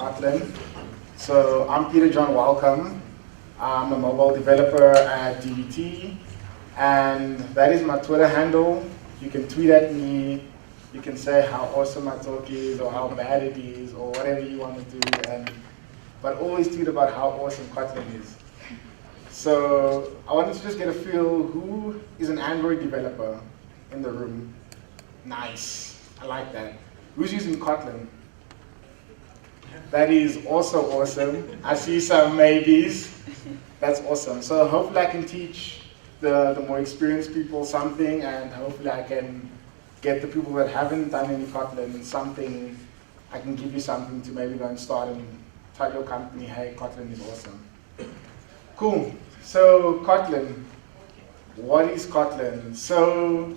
Kotlin. So I'm Peter John Welcome. I'm a mobile developer at DBT, and that is my Twitter handle. You can tweet at me, you can say how awesome my talk is, or how bad it is, or whatever you want to do, but always tweet about how awesome Kotlin is. So I wanted to just get a feel, who is an Android developer in the room? Nice, I like that. Who's using Kotlin? That is also awesome. I see some maybes. That's awesome. So hopefully I can teach the more experienced people something, and hopefully I can get the people that haven't done any Kotlin something. I can give you something to maybe go and start and tell your company, hey, Kotlin is awesome. Cool. So Kotlin, what is Kotlin? So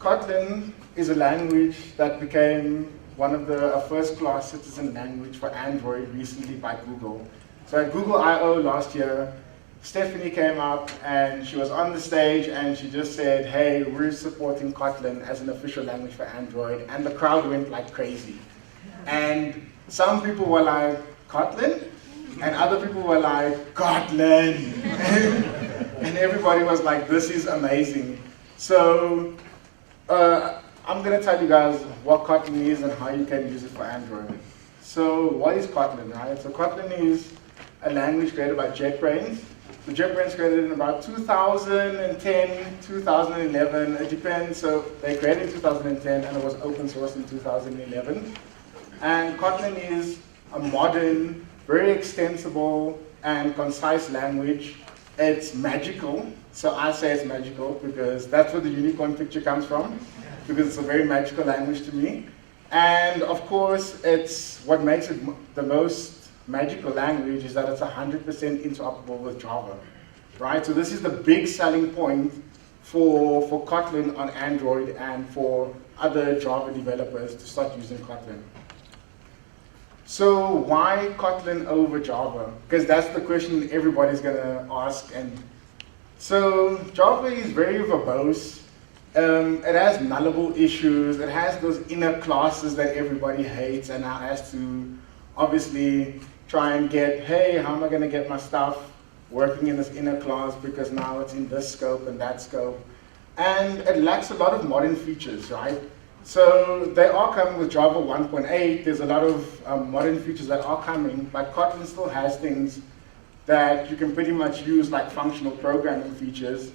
Kotlin is a language that became one of the first-class citizen language for Android recently by Google. So at Google I/O last year, Stephanie came up and she was on the stage and she just said, hey, we're supporting Kotlin as an official language for Android, and the crowd went like crazy. And some people were like, Kotlin? And other people were like, Kotlin! And everybody was like, this is amazing. So I'm going to tell you guys what Kotlin is and how you can use it for Android. So what is Kotlin, right? So Kotlin is a language created by JetBrains. So JetBrains created in about 2010, 2011, it depends. So they created in 2010 and it was open source in 2011. And Kotlin is a modern, very extensible and concise language. It's magical. So I say it's magical because that's where the unicorn picture comes from, because it's a very magical language to me. And of course, it's what makes it the most magical language is that it's 100% interoperable with Java, right? So this is the big selling point for Kotlin on Android and for other Java developers to start using Kotlin. So why Kotlin over Java? Because that's the question everybody's going to ask. And so Java is very verbose. It has nullable issues. It has those inner classes that everybody hates, and now has to obviously try and get, hey, how am I going to get my stuff working in this inner class, because now it's in this scope and that scope. And it lacks a lot of modern features, right? So they are coming with Java 1.8. There's a lot of modern features that are coming, but Kotlin still has things that you can pretty much use, like functional programming features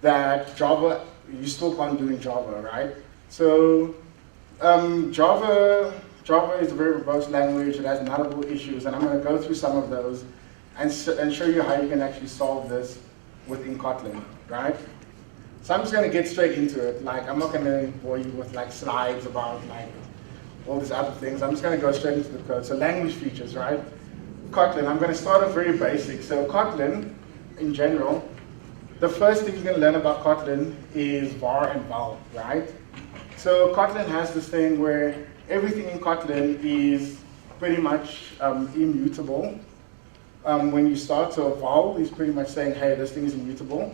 that Java, you still can't do in Java, right? So Java is a very verbose language. It has nullable issues, and I'm going to go through some of those and show you how you can actually solve this within Kotlin, right? So I'm just going to get straight into it. Like, I'm not going to bore you with like slides about like all these other things. I'm just going to go straight into the code. So language features, right? Kotlin, I'm going to start off very basic. So Kotlin, in general, the first thing you're going to learn about Kotlin is var and val, right? So Kotlin has this thing where everything in Kotlin is pretty much immutable when you start. So val is pretty much saying, hey, this thing is immutable.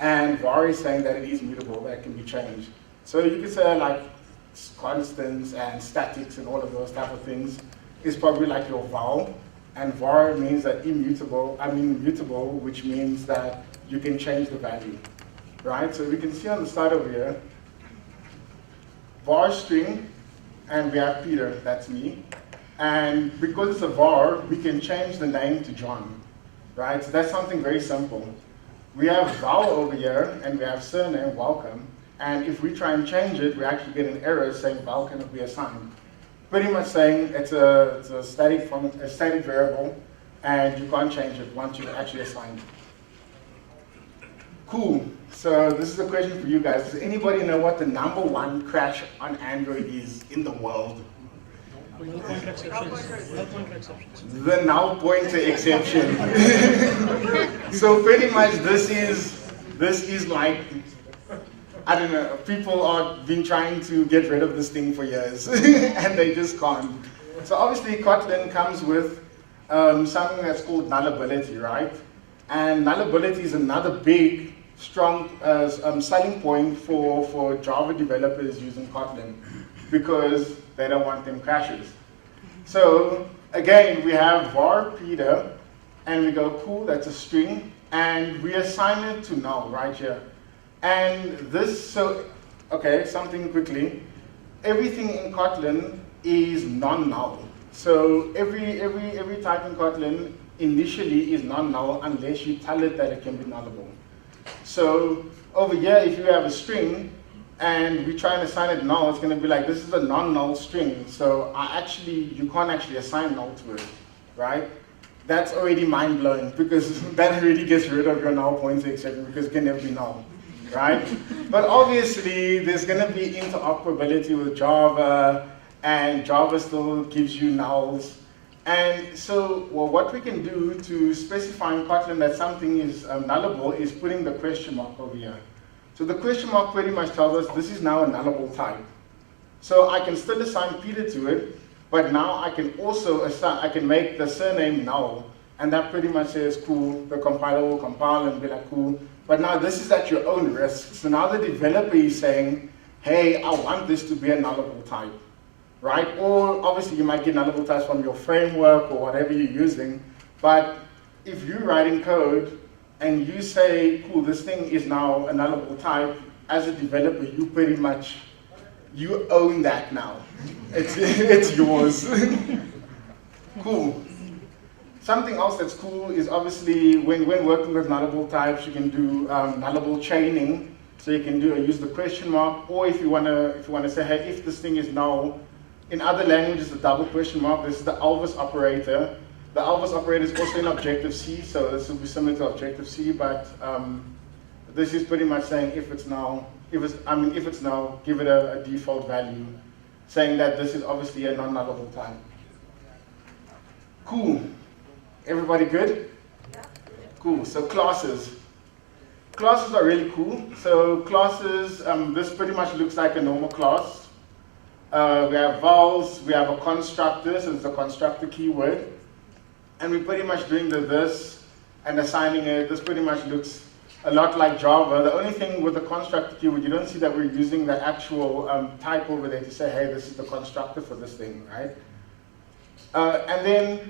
And var is saying that it is mutable, that it can be changed. So you could say like constants and statics and all of those type of things is probably like your val. And var means that mutable, which means that you can change the value, right? So we can see on the side over here, var string, and we have Peter, that's me. And because it's a var, we can change the name to John, right? So that's something very simple. We have val over here, and we have surname, welcome. And if we try and change it, we actually get an error saying val cannot be assigned. Pretty much saying it's a static variable, and you can't change it once you've actually assigned it. Cool. So this is a question for you guys. Does anybody know what the #1 crash on Android is in the world? Null pointer exceptions. The null pointer exception. So pretty much this is like, I don't know, people have been trying to get rid of this thing for years and they just can't. So obviously Kotlin comes with something that's called nullability, right? And nullability is another big, strong selling point for Java developers using Kotlin, because they don't want them crashes. So again, we have var Peter, and we go, cool, that's a string, and we assign it to null right here. And this, so, okay, something quickly. Everything in Kotlin is non-null. So every type in Kotlin initially is non-null unless you tell it that it can be nullable. So over here, if you have a string and we try and assign it null, it's going to be like, this is a non-null string. So you can't actually assign null to it, right? That's already mind-blowing because that already gets rid of your null pointer exception because it can never be null, right? But obviously, there's going to be interoperability with Java, and Java still gives you nulls. And so, well, what we can do to specify in Kotlin that something is nullable is putting the question mark over here. So the question mark pretty much tells us this is now a nullable type. So I can still assign Peter to it, but now I can also assign, I can make the surname null. And that pretty much says, cool, the compiler will compile and be like, cool. But now this is at your own risk. So now the developer is saying, hey, I want this to be a nullable type, right? Or obviously you might get nullable types from your framework or whatever you're using. But if you're writing code and you say, cool, this thing is now a nullable type, as a developer, you pretty much, you own that now. It's yours. Cool. Something else that's cool is obviously when working with nullable types, you can do nullable chaining. So you can use the question mark, or if you wanna say, hey, if this thing is null, in other languages, the double question mark, this is the always operator. The always operator is also in Objective-C, so this will be similar to Objective-C, but this is pretty much saying if it's null, give it a default value, saying that this is obviously a non-nullable type. Cool. Everybody good? Yeah. Cool. So classes. Classes are really cool. So classes, this pretty much looks like a normal class. We have vowels, we have a constructor, so it's a constructor keyword. And we're pretty much doing this and assigning it. This pretty much looks a lot like Java. The only thing with the constructor keyword, you don't see that we're using the actual type over there to say, hey, this is the constructor for this thing, right? And then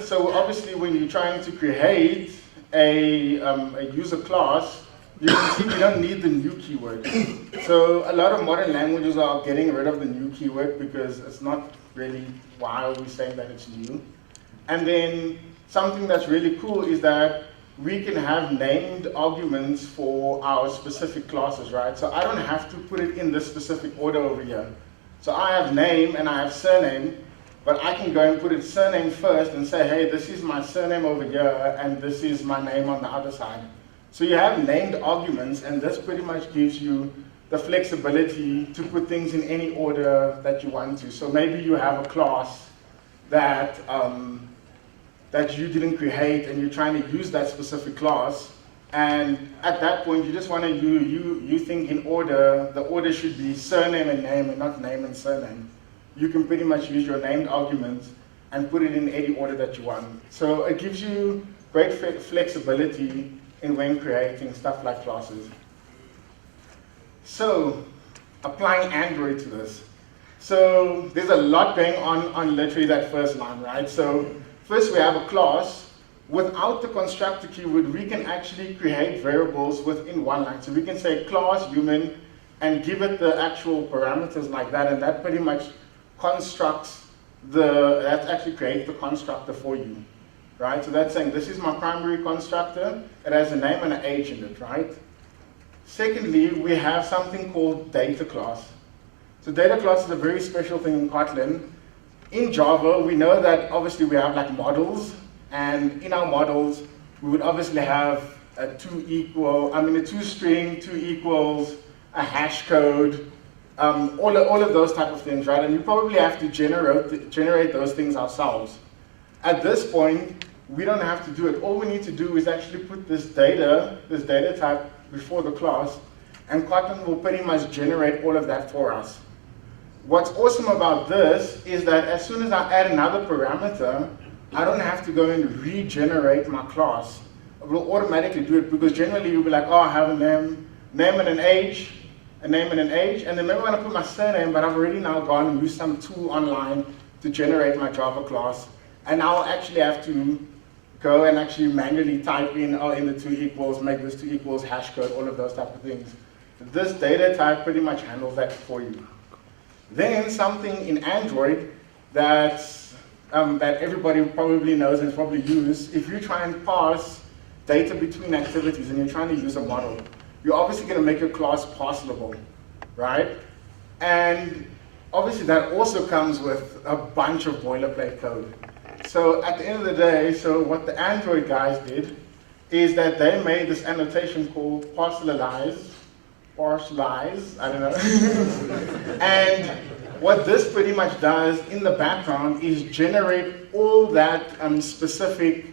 so obviously when you're trying to create a user class, you can see you don't need the new keyword. So a lot of modern languages are getting rid of the new keyword because it's not really why are we saying that it's new. And then something that's really cool is that we can have named arguments for our specific classes, right? So I don't have to put it in this specific order over here. So I have name and I have surname, but I can go and put it surname first and say, hey, this is my surname over here, and this is my name on the other side. So you have named arguments, and this pretty much gives you the flexibility to put things in any order that you want to. So maybe you have a class that you didn't create, and you're trying to use that specific class, and at that point, you just want to, you think in order, the order should be surname and name, and not name and surname. You can pretty much use your named argument and put it in any order that you want. So it gives you great flexibility in when creating stuff like classes. So applying Android to this. So there's a lot going on literally that first line, right? So first we have a class. Without the constructor keyword, we can actually create variables within one line. So we can say class human and give it the actual parameters like that, and that pretty much constructs that actually creates the constructor for you, right? So that's saying this is my primary constructor. It has a name and an age in it, right? Secondly, we have something called data class. So data class is a very special thing in Kotlin. In Java, we know that obviously we have like models, and in our models, we would obviously have a two string, two equals, a hash code, all of those type of things, right? And we probably have to generate those things ourselves. At this point, we don't have to do it. All we need to do is actually put this data type before the class, and Kotlin will pretty much generate all of that for us. What's awesome about this is that as soon as I add another parameter, I don't have to go and regenerate my class. It will automatically do it, because generally you'll be like, oh, I have a name and an age, and then maybe I'm going to put my surname, but I've already now gone and used some tool online to generate my Java class, And I'll actually have to go and actually manually type in, oh, in the two equals, make this two equals, hash code, all of those type of things. This data type pretty much handles that for you. Then something in Android that everybody probably knows and probably use, if you try and pass data between activities and you're trying to use a model, you're obviously going to make your class parsable, right? And obviously that also comes with a bunch of boilerplate code. So at the end of the day, so what the Android guys did is that they made this annotation called parcelize, I don't know. And what this pretty much does in the background is generate all that specific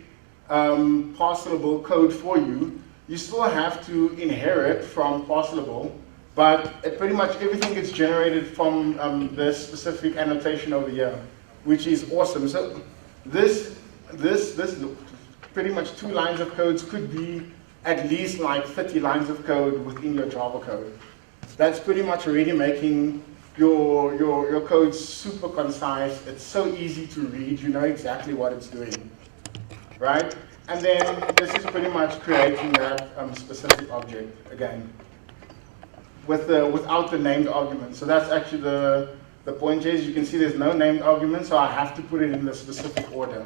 parcelable code for you. You still have to inherit from parcelable, but pretty much everything gets generated from this specific annotation over here, which is awesome. So this pretty much 2 lines of codes could be at least like 30 lines of code within your Java code. That's pretty much already making your code super concise. It's so easy to read. You know exactly what it's doing, right? And then this is pretty much creating that specific object again, without the named argument. So that's actually the point is, you can see there's no named argument, so I have to put it in the specific order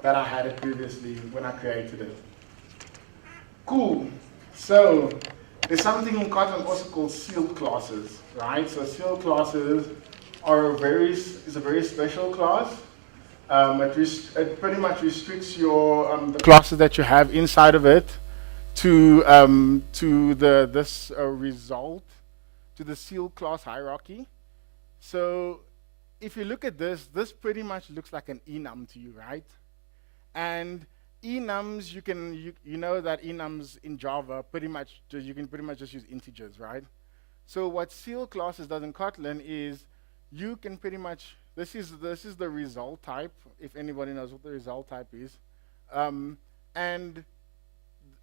that I had it previously when I created it. Cool. So there's something in Kotlin also called sealed classes, right? So sealed classes are a very special class. It pretty much restricts your the classes that you have inside of it to this result, to the sealed class hierarchy. So if you look at this pretty much looks like an enum to you, right? And enums, you know that enums in Java you can pretty much just use integers, right? So what sealed classes does in Kotlin is you can pretty much, this is the result type, if anybody knows what the result type is.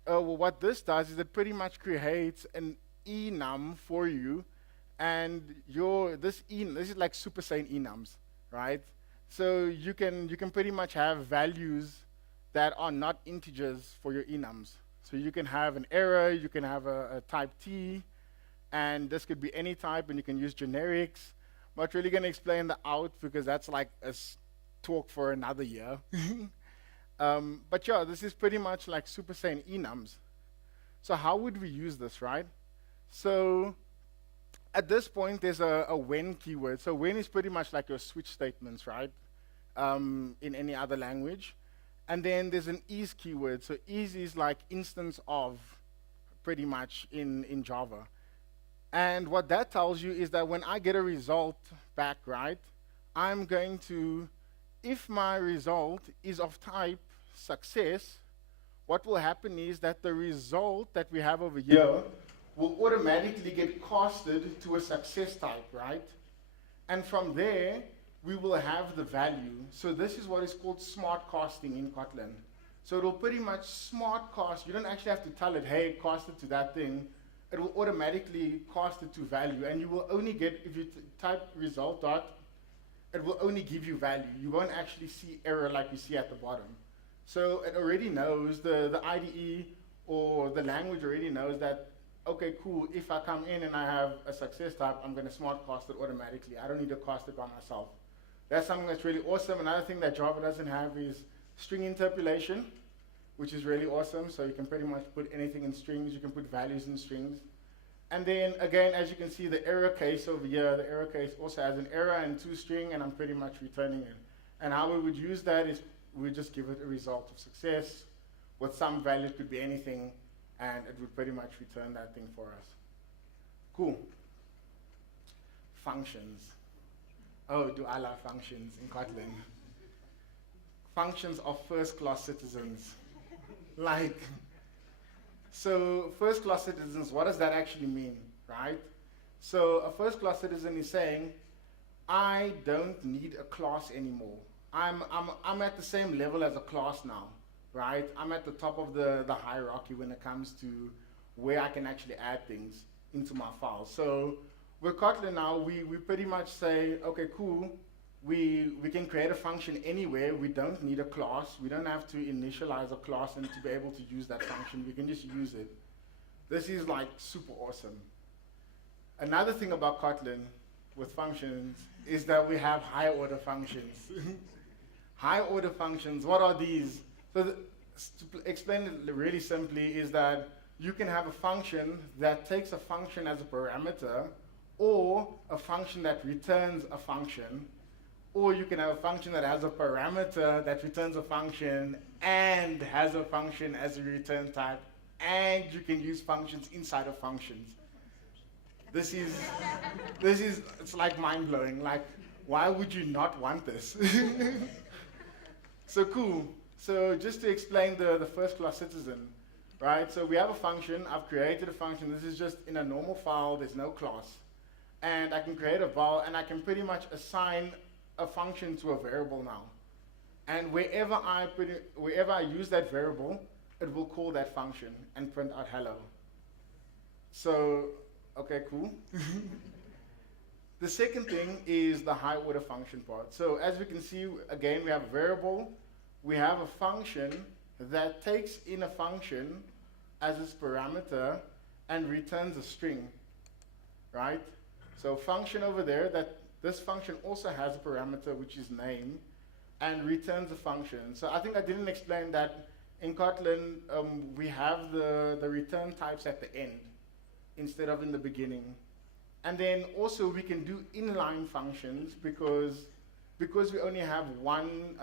What this does is it pretty much creates an enum for you, and this is like supersane enums, right? So you can pretty much have values that are not integers for your enums. So you can have an error, you can have a type T, and this could be any type, and you can use generics. I'm not really going to explain the out because that's like a talk for another year. But yeah, this is pretty much like supersane enums. So how would we use this, right? So at this point, there's a when keyword. So when is pretty much like your switch statements, right? In any other language. And then there's an is keyword. So is like instance of, pretty much in Java. And what that tells you is that when I get a result back, right, I'm going to, if my result is of type success, what will happen is that the result that we have over here will automatically get casted to a success type, right? And from there, we will have the value. So this is what is called smart casting in Kotlin. So it'll pretty much smart cast. You don't actually have to tell it, hey, cast it to that thing. It will automatically cast it to value. And you will only get, if you type result dot, it will only give you value. You won't actually see error like you see at the bottom. So it already knows, the IDE or the language already knows that, okay, cool, if I come in and I have a success type, I'm going to smart cast it automatically. I don't need to cast it by myself. That's something that's really awesome. Another thing that Java doesn't have is string interpolation, which is really awesome. So you can pretty much put anything in strings. You can put values in strings. And then, again, as you can see, the error case over here, the error case also has an error and toString, and I'm pretty much returning it. And how we would use that is we would just give it a result of success with some value. It could be anything, and it would pretty much return that thing for us. Cool. Functions. Oh, do I love functions in Kotlin? Functions are first-class citizens. Like, so first-class citizens, what does that actually mean, right? So a first-class citizen is saying, I don't need a class anymore. I'm at the same level as a class now, right? I'm at the top of the hierarchy when it comes to where I can actually add things into my file. So with Kotlin now, we pretty much say, okay, cool, we can create a function anywhere. We don't need a class. We don't have to initialize a class and to be able to use that function. We can just use it. This is like super awesome. Another thing about Kotlin with functions is that we have higher order functions. Higher order functions, what are these? So to explain it really simply is that you can have a function that takes a function as a parameter, or a function that returns a function, or you can have a function that has a parameter that returns a function and has a function as a return type, and you can use functions inside of functions. This is, it's like mind-blowing. Like, why would you not want this? So cool. So just to explain the first-class citizen, right? So we have a function. I've created a function. This is just in a normal file. There's no class. And I can create a val, and I can pretty much assign a function to a variable now. And wherever I use that variable, it will call that function and print out hello. So, okay, cool. The second thing is the high order function part. So as we can see, again, we have a variable, we have a function that takes in a function as its parameter and returns a string, right? So function over there, that this function also has a parameter which is name and returns a function. So I think I didn't explain that in Kotlin, we have the return types at the end instead of in the beginning. And then also we can do inline functions because we only have one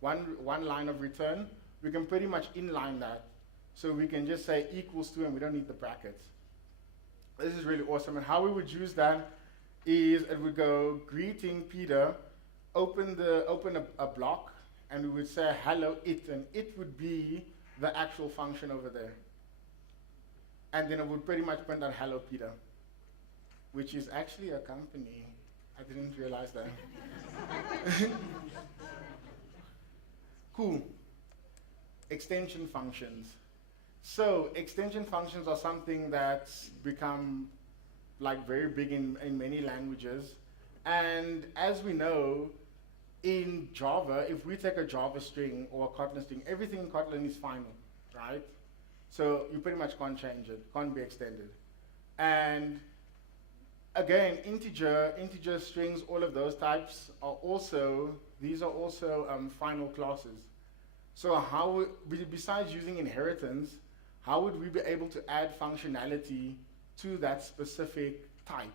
line of return, we can pretty much inline that. So we can just say equals to, and we don't need the brackets. This is really awesome. And how we would use that is it would go greeting Peter, open a block, and we would say hello it, and it would be the actual function over there. And then it would pretty much print out hello Peter, which is actually a company. I didn't realize that. Cool. Extension functions. So extension functions are something that's become like very big in many languages. And as we know, in Java, if we take a Java string or a Kotlin string, everything in Kotlin is final, right? So you pretty much can't change it, can't be extended. And again, integer strings, all of those types are also, these are also final classes. So how, besides using inheritance, how would we be able to add functionality to that specific type,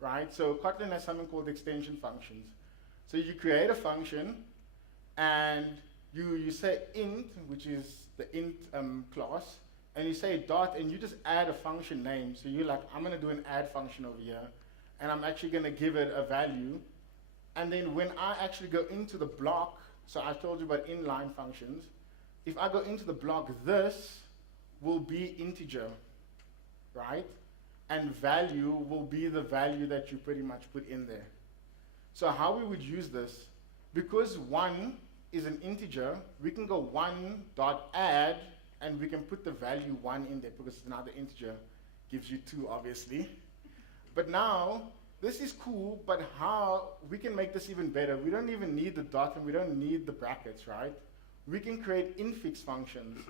right? So Kotlin has something called extension functions. So you create a function, and you say int, which is the int class, and you say dot, and you just add a function name. So you're like, I'm going to do an add function over here, and I'm actually going to give it a value. And then when I actually go into the block, so I told you about inline functions, if I go into the block, this will be integer, right? And value will be the value that you pretty much put in there. So how we would use this, because 1 is an integer, we can go 1.add, and we can put the value 1 in there because it's another integer. Gives you 2, obviously. But now, this is cool, but how we can make this even better. We don't even need the dot, and we don't need the brackets, right? We can create infix functions.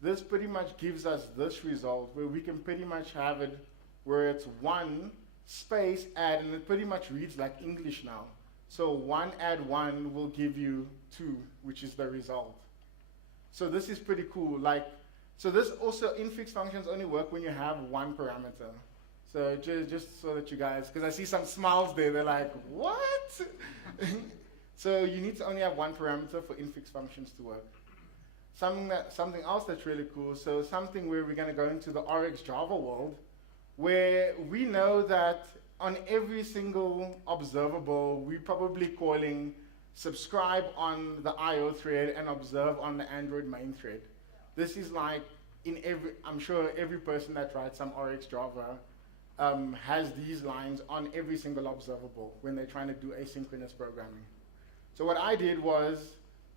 This pretty much gives us this result, where we can pretty much have it where it's 1 space add, and it pretty much reads like English now. So 1 add 1 will give you 2, which is the result. So this is pretty cool. So this also, infix functions only work when you have one parameter. So just so that you guys, because I see some smiles there, they're like, what? So you need to only have one parameter for infix functions to work. Something else that's really cool, so something where we're going to go into the RX Java world, where we know that on every single observable, we're probably calling subscribe on the IO thread and observe on the Android main thread. This is like I'm sure every person that writes some RX Java has these lines on every single observable when they're trying to do asynchronous programming. So what I did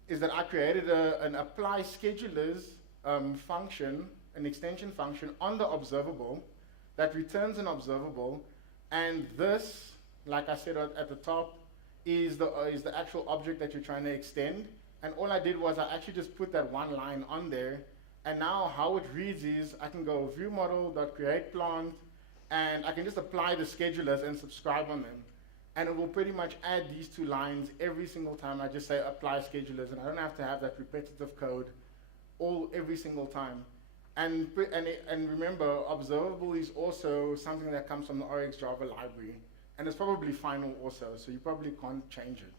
is that I created an apply schedulers function, an extension function on the observable that returns an observable, and this, like I said at the top, is the actual object that you're trying to extend. And all I did was I actually just put that one line on there. And now how it reads is I can go view model.create plant, and I can just apply the schedulers and subscribe on them. And it will pretty much add these two lines every single time I just say apply schedulers, and I don't have to have that repetitive code every single time. And remember, observable is also something that comes from the RX Java library, and it's probably final also, so you probably can't change it.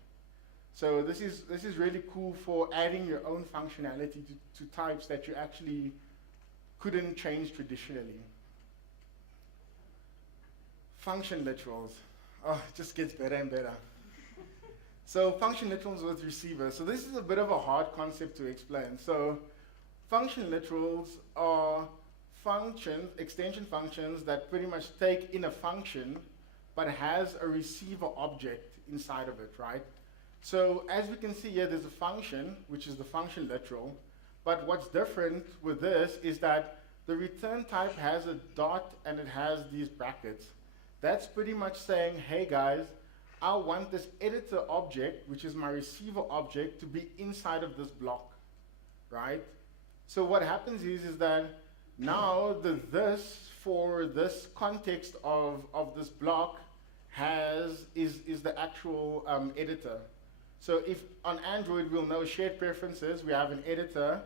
So this is really cool for adding your own functionality to types that you actually couldn't change traditionally. Function literals. Oh, it just gets better and better. So function literals with receivers. So this is a bit of a hard concept to explain. So function literals are extension functions that pretty much take in a function, but has a receiver object inside of it, right? So as we can see here, there's a function, which is the function literal. But what's different with this is that the return type has a dot and it has these brackets. That's pretty much saying, hey guys, I want this editor object, which is my receiver object, to be inside of this block, right? So what happens is that now this for this context of this block is the actual editor. So if on Android we'll know shared preferences, we have an editor,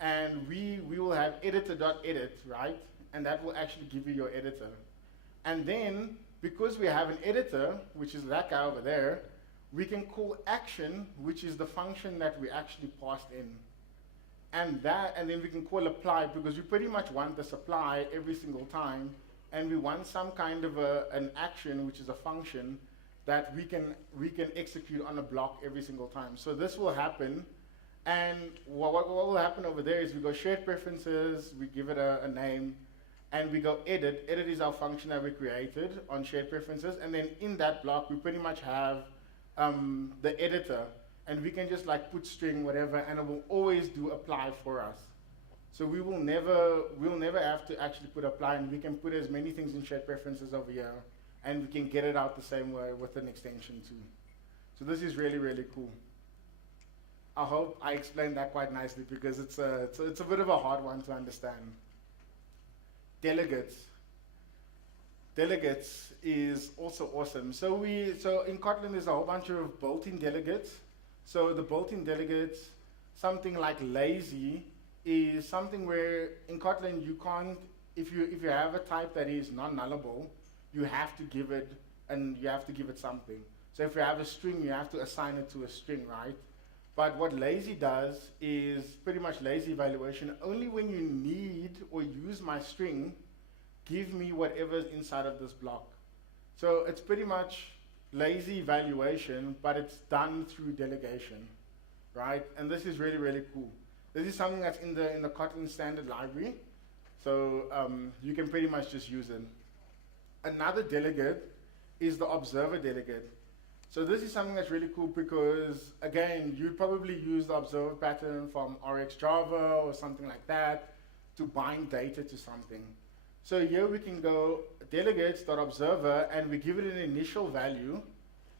and we will have editor.edit, right? And that will actually give you your editor. And then, because we have an editor, which is that guy over there, we can call action, which is the function that we actually passed in. And then we can call apply, because we pretty much want this apply every single time, and we want some kind of an action, which is a function, that we can execute on a block every single time. So this will happen, and what will happen over there is we go shared preferences, we give it a name, and we go edit. Edit is our function that we created on shared preferences, and then in that block we pretty much have the editor, and we can just like put string whatever, and it will always do apply for us. So we'll never have to actually put apply, and we can put as many things in shared preferences over here, and we can get it out the same way with an extension too. So this is really, really cool. I hope I explained that quite nicely, because it's a bit of a hard one to understand. Delegates. Delegates is also awesome. So in Kotlin there's a whole bunch of built-in delegates. So the built-in delegates, something like lazy, is something where in Kotlin you can't, if you have a type that is non-nullable, you have to give it something. So if you have a string, you have to assign it to a string, right? But what lazy does is pretty much lazy evaluation. Only when you need or use my string, give me whatever's inside of this block. So it's pretty much lazy evaluation, but it's done through delegation, right? And this is really, really cool. This is something that's in the Kotlin standard library. So you can pretty much just use it. Another delegate is the observer delegate. So this is something that's really cool because, again, you'd probably use the observer pattern from RX Java or something like that to bind data to something. So here we can go delegates.observer, and we give it an initial value.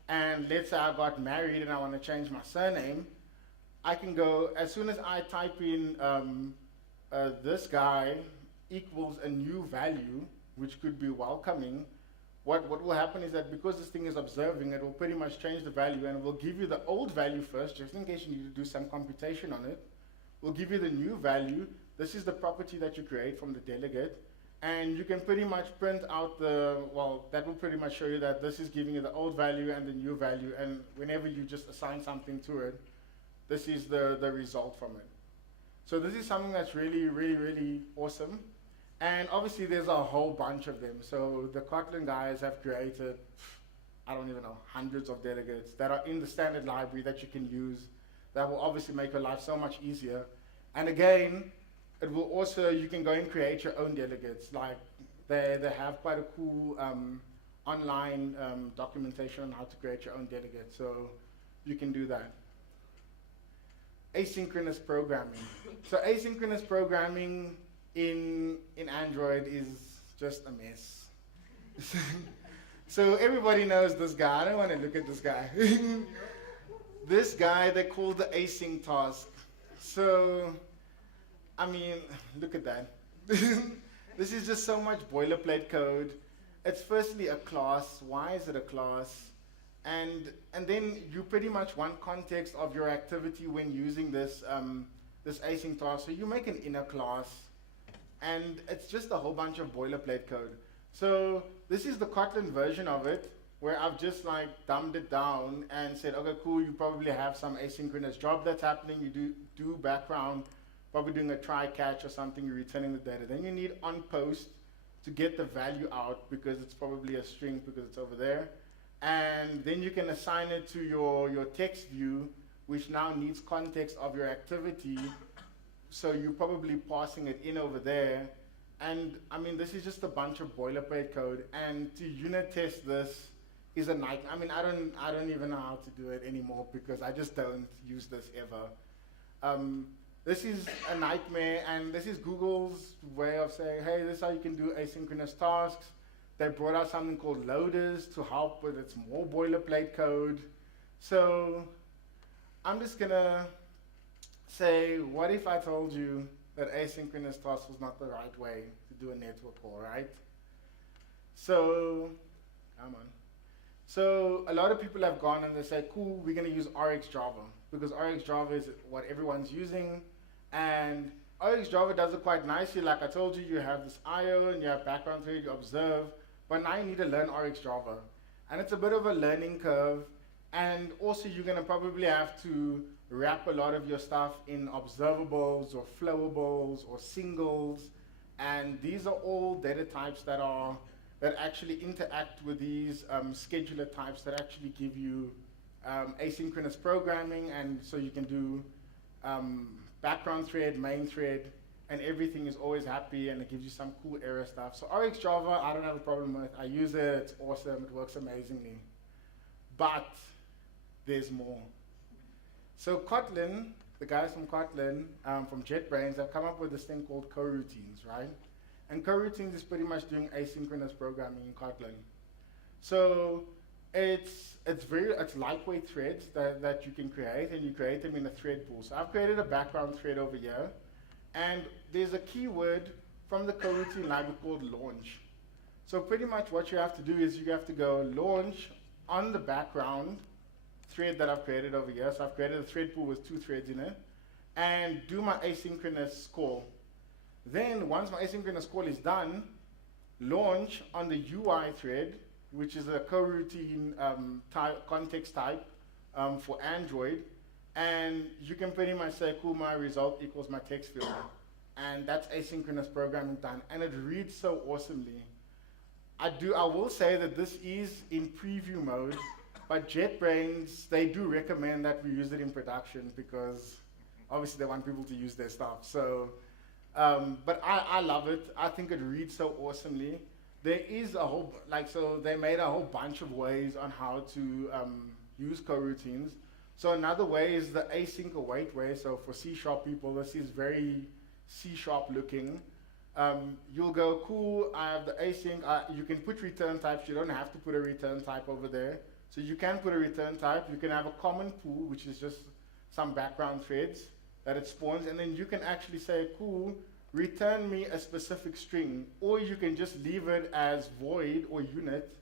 And let's say I got married and I want to change my surname. I can go, as soon as I type in this guy equals a new value, which could be welcoming, what will happen is that because this thing is observing, it will pretty much change the value, and it will give you the old value first, just in case you need to do some computation on it. We'll give you the new value. This is the property that you create from the delegate, and you can pretty much print out that will pretty much show you that this is giving you the old value and the new value, and whenever you just assign something to it, this is the result from it. So this is something that's really, really, really awesome. And obviously there's a whole bunch of them. So the Kotlin guys have created, I don't even know, hundreds of delegates that are in the standard library that you can use that will obviously make your life so much easier. And again, it will also, you can go and create your own delegates. Like they have quite a cool online documentation on how to create your own delegate. So you can do that. Asynchronous programming. So asynchronous programming in Android is just a mess. So everybody knows this guy. I don't want to look at this guy. This guy they call the Async Task. So, I mean, look at that. This is just so much boilerplate code. It's firstly a class. Why is it a class? And then you pretty much want context of your activity when using this this async task. So you make an inner class, and it's just a whole bunch of boilerplate code. So this is the Kotlin version of it, where I've just like dumbed it down and said, okay, cool, you probably have some asynchronous job that's happening. You do background, probably doing a try catch or something, you're returning the data. Then you need on post to get the value out because it's probably a string because it's over there. And then you can assign it to your text view, which now needs context of your activity. So you're probably passing it in over there. And I mean, this is just a bunch of boilerplate code. And to unit test this is a nightmare. I mean, I don't even know how to do it anymore because I just don't use this ever. This is a nightmare, and this is Google's way of saying, hey, this is how you can do asynchronous tasks. They brought out something called loaders to help with its more boilerplate code. So I'm just gonna say, what if I told you that asynchronous tasks was not the right way to do a network call, right? So, come on. So a lot of people have gone and they say, cool, we're gonna use RxJava because RxJava is what everyone's using. And RxJava does it quite nicely. Like I told you, you have this IO and you have background thread, you observe, but now you need to learn RxJava. And it's a bit of a learning curve. And also you're gonna probably have to wrap a lot of your stuff in observables or flowables or singles. And these are all data types that actually interact with these scheduler types that actually give you asynchronous programming. And so you can do background thread, main thread, and everything is always happy and it gives you some cool error stuff. So RxJava, I don't have a problem with. I use it, it's awesome, it works amazingly. But there's more. So Kotlin, the guys from Kotlin, from JetBrains, have come up with this thing called coroutines, right? And coroutines is pretty much doing asynchronous programming in Kotlin. So it's lightweight threads that you can create, and you create them in a thread pool. So I've created a background thread over here, and there's a keyword from the coroutine library called launch. So pretty much what you have to do is you have to go launch on the background thread that I've created over here. So I've created a thread pool with 2 threads in it, and do my asynchronous call. Then once my asynchronous call is done, launch on the UI thread, which is a coroutine context type for Android. And you can pretty much say, cool, my result equals my text field. And that's asynchronous programming done. And it reads so awesomely. I will say that this is in preview mode, but JetBrains, they do recommend that we use it in production because obviously they want people to use their stuff. So, but I love it. I think it reads so awesomely. There is a whole, so they made a whole bunch of ways on how to use coroutines. So another way is the async await way. So for C# people, this is very C# looking. You'll go, cool, I have the async. You can put return types. You don't have to put a return type over there. So you can put a return type. You can have a common pool, which is just some background threads that it spawns. And then you can actually say, cool, return me a specific string. Or you can just leave it as void or unit.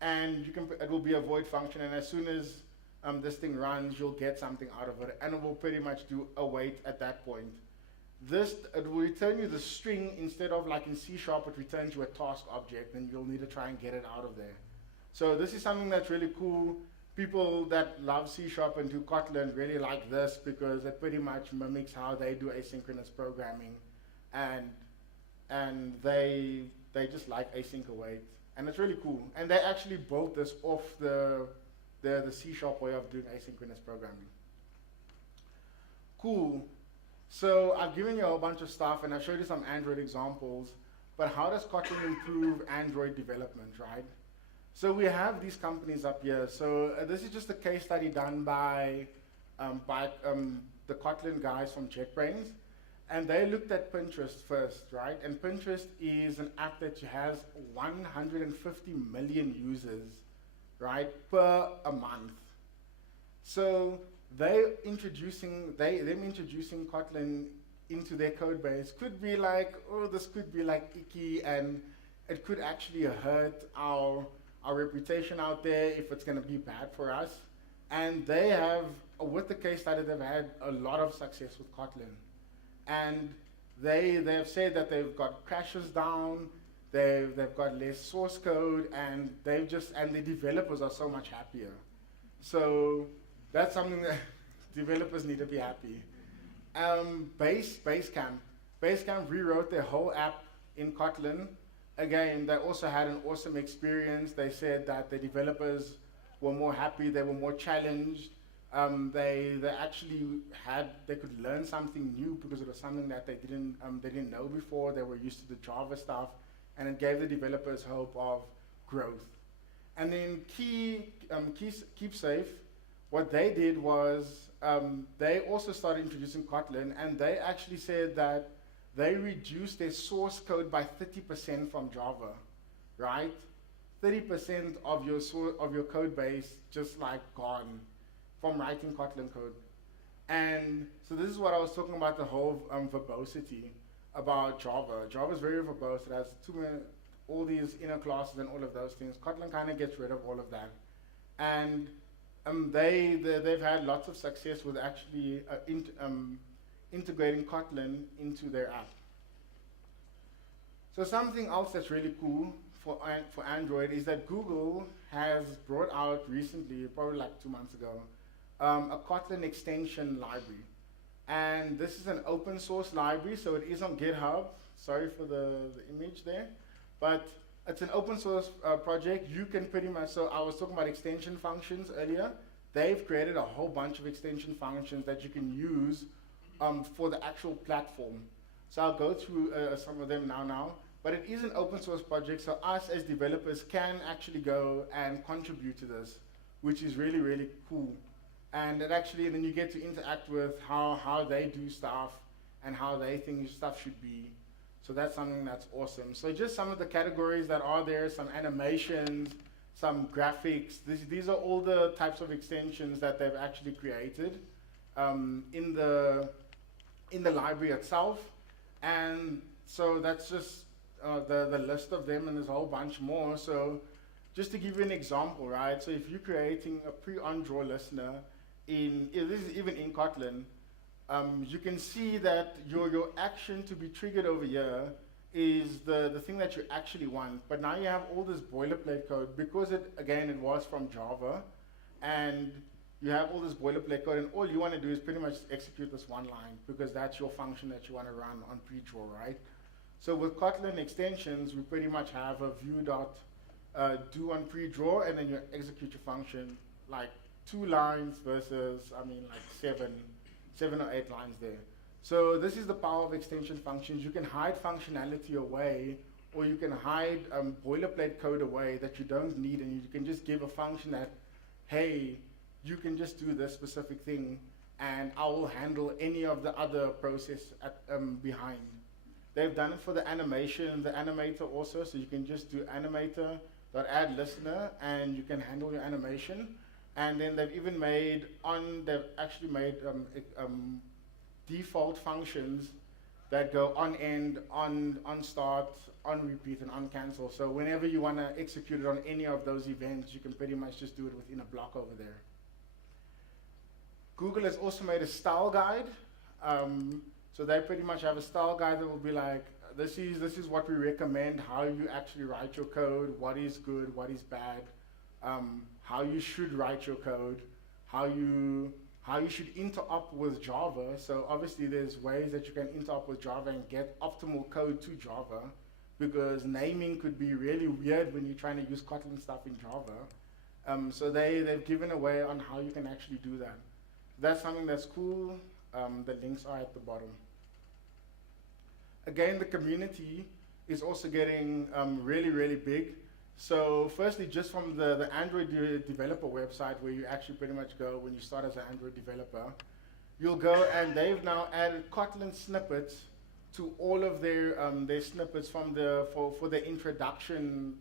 And it will be a void function. And as soon as this thing runs, you'll get something out of it. And it will pretty much do await at that point. It will return you the string instead of like in C#, it returns you a task object, and you'll need to try and get it out of there. So this is something that's really cool. People that love C# and do Kotlin really like this because it pretty much mimics how they do asynchronous programming, and they just like async await, and it's really cool. And they actually built this off the C# way of doing asynchronous programming. Cool. So I've given you a whole bunch of stuff, and I've showed you some Android examples, but how does Kotlin improve Android development, right? So we have these companies up here. So this is just a case study done by the Kotlin guys from JetBrains. And they looked at Pinterest first, right? And Pinterest is an app that has 150 million users, right, per a month. So them introducing Kotlin into their code base could be like, oh, this could be like icky, and it could actually hurt our reputation out there if it's going to be bad for us. And they have, with the case study, they've had a lot of success with Kotlin. And they have said that they've got crashes down, they've got less source code, and the developers are so much happier. So that's something that developers need to be happy. Basecamp rewrote their whole app in Kotlin. Again, they also had an awesome experience. They said that the developers were more happy, they were more challenged. They could learn something new because it was something that they didn't know before. They were used to the Java stuff, and it gave the developers hope of growth. And then Keep Safe, what they did was they also started introducing Kotlin, and they actually said that they reduced their source code by 30% from Java, right? 30% of your code base just like gone from writing Kotlin code. And so this is what I was talking about, the whole verbosity about Java. Java is very verbose. It has all these inner classes and all of those things. Kotlin kind of gets rid of all of that. And they've had lots of success with actually integrating Kotlin into their app. So something else that's really cool for Android is that Google has brought out recently, probably like 2 months ago, a Kotlin extension library. And this is an open source library, so it is on GitHub. Sorry for the image there. But it's an open source project. You can pretty much, so I was talking about extension functions earlier. They've created a whole bunch of extension functions that you can use for the actual platform. So I'll go through some of them now. But it is an open source project, so us as developers can actually go and contribute to this, which is really, really cool. And then you get to interact with how they do stuff and how they think stuff should be. So that's something that's awesome. So just some of the categories that are there, some animations, some graphics. These are all the types of extensions that they've actually created in the library itself. And so that's just the list of them, and there's a whole bunch more. So just to give you an example, right? So if you're creating a pre-on-draw listener, this is even in Kotlin, you can see that your action to be triggered over here is the thing that you actually want. But now you have all this boilerplate code because it was from Java, and you have all this boilerplate code, and all you want to do is pretty much execute this one line because that's your function that you want to run on pre-draw, right? So with Kotlin extensions, we pretty much have a view.do on pre-draw, and then you execute your function like 2 lines versus, like 7 or 8 lines there. So this is the power of extension functions. You can hide functionality away, or you can hide boilerplate code away that you don't need, and you can just give a function that, hey, you can just do this specific thing, and I will handle any of the other process behind. They've done it for the animation, the animator also, so you can just do animator.add listener, and you can handle your animation. And then they've even made default functions that go on end, on start, on repeat, and on cancel. So whenever you want to execute it on any of those events, you can pretty much just do it within a block over there. Google has also made a style guide. So they pretty much have a style guide that will be like, this is what we recommend, how you actually write your code, what is good, what is bad, how you should write your code, how you should interop with Java. So obviously there's ways that you can interop with Java and get optimal code to Java, because naming could be really weird when you're trying to use Kotlin stuff in Java. So they've given a way on how you can actually do that. That's something that's cool. The links are at the bottom. Again, the community is also getting really, really big. So firstly, just from the Android developer website, where you actually pretty much go when you start as an Android developer, you'll go and they've now added Kotlin Snippets to all of their snippets from for the introduction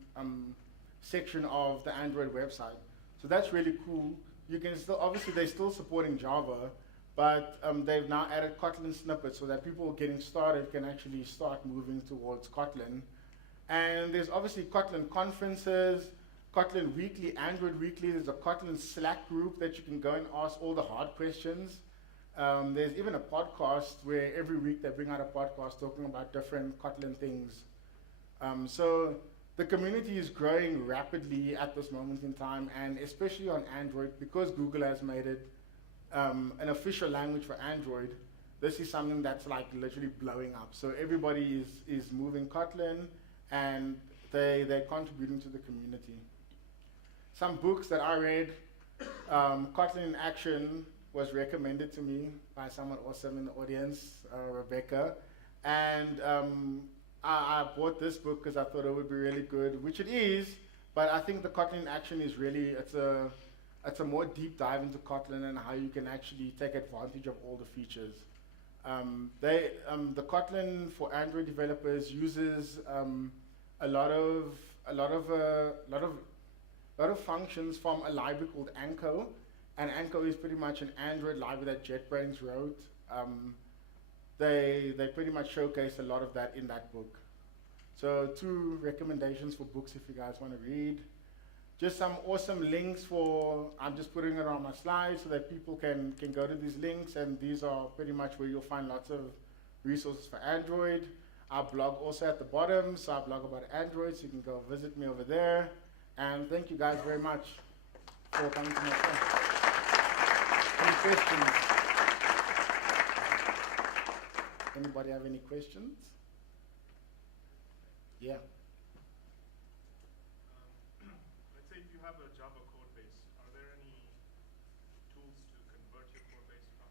section of the Android website. So that's really cool. You can still, obviously they're still supporting Java, but they've now added Kotlin Snippets so that people getting started can actually start moving towards Kotlin. And there's obviously Kotlin conferences, Kotlin Weekly, Android Weekly. There's a Kotlin Slack group that you can go and ask all the hard questions. There's even a podcast where every week they bring out a podcast talking about different Kotlin things. So the community is growing rapidly at this moment in time, and especially on Android, because Google has made it an official language for Android. This is something that's like literally blowing up. So everybody is moving Kotlin, and they're contributing to the community. Some books that I read, Kotlin in Action was recommended to me by someone awesome in the audience, Rebecca. And I bought this book because I thought it would be really good, which it is, but I think the Kotlin in Action is really, it's a more deep dive into Kotlin and how you can actually take advantage of all the features. The Kotlin for Android developers uses a lot of functions from a library called Anko, and Anko is pretty much an Android library that JetBrains wrote. They pretty much showcase a lot of that in that book. So 2 recommendations for books if you guys want to read. Just some awesome links I'm just putting it on my slides so that people can go to these links, and these are pretty much where you'll find lots of resources for Android. Our blog also at the bottom, so I blog about Android, so you can go visit me over there. And thank you guys very much for coming to my show. Any questions? Anybody have any questions? Yeah. Let's say if you have a Java code base, are there any tools to convert your code base from?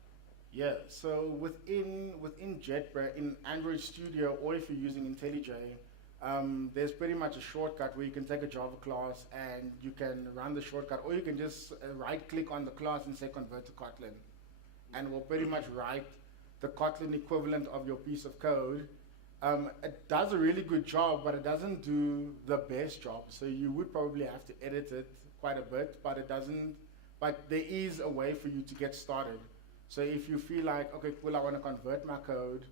Yeah, so within JetBrains, in Android Studio, or if you're using IntelliJ, there's pretty much a shortcut where you can take a Java class and you can run the shortcut, or you can just right-click on the class and say convert to Kotlin. And we'll pretty much write the Kotlin equivalent of your piece of code. It does a really good job, but it doesn't do the best job. So you would probably have to edit it quite a bit, but it doesn't. But there is a way for you to get started. So if you feel like, okay, cool, I want to convert my code,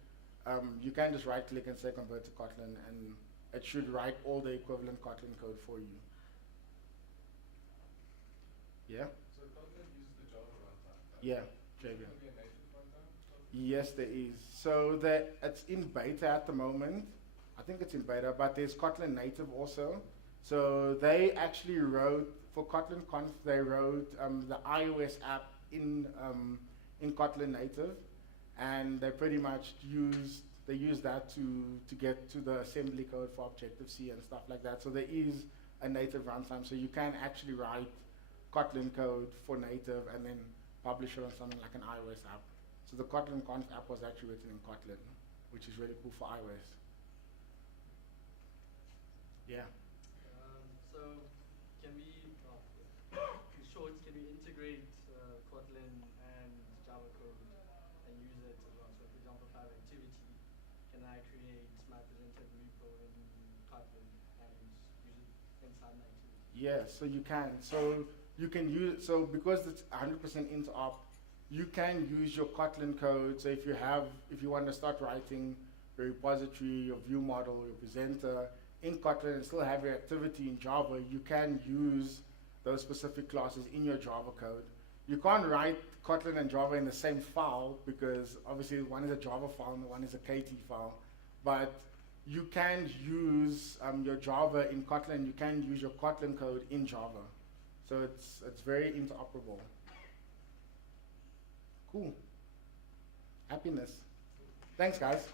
you can just right-click and say convert to Kotlin, and it should write all the equivalent Kotlin code for you. Yeah? So Kotlin uses the Java runtime. Yeah, Is there JVM. going to be a native runtime? Yes, there is. So it's in beta at the moment. I think it's in beta, but there's Kotlin native also. So they actually wrote, for Kotlin Conf, they wrote the iOS app in Kotlin native, and they pretty much use that to get to the assembly code for Objective-C and stuff like that. So there is a native runtime, so you can actually write Kotlin code for native and then publish it on something like an iOS app. So the Kotlin Conf app was actually written in Kotlin, which is really cool for iOS. Yeah. So can we, in short, can we integrate Kotlin and Java code and use it as well? So for example, if I have activity, can I create my presented repo in Kotlin and use it inside my activity? Yeah, so you can. So you can use, so because it's 100% interop, you can use your Kotlin code. So if you want to start writing your repository, your view model, your presenter in Kotlin and still have your activity in Java, you can use those specific classes in your Java code. You can't write Kotlin and Java in the same file because obviously one is a Java file and one is a KT file. But you can use your Java in Kotlin, you can use your Kotlin code in Java. So it's very interoperable. Cool. Happiness. Thanks, guys.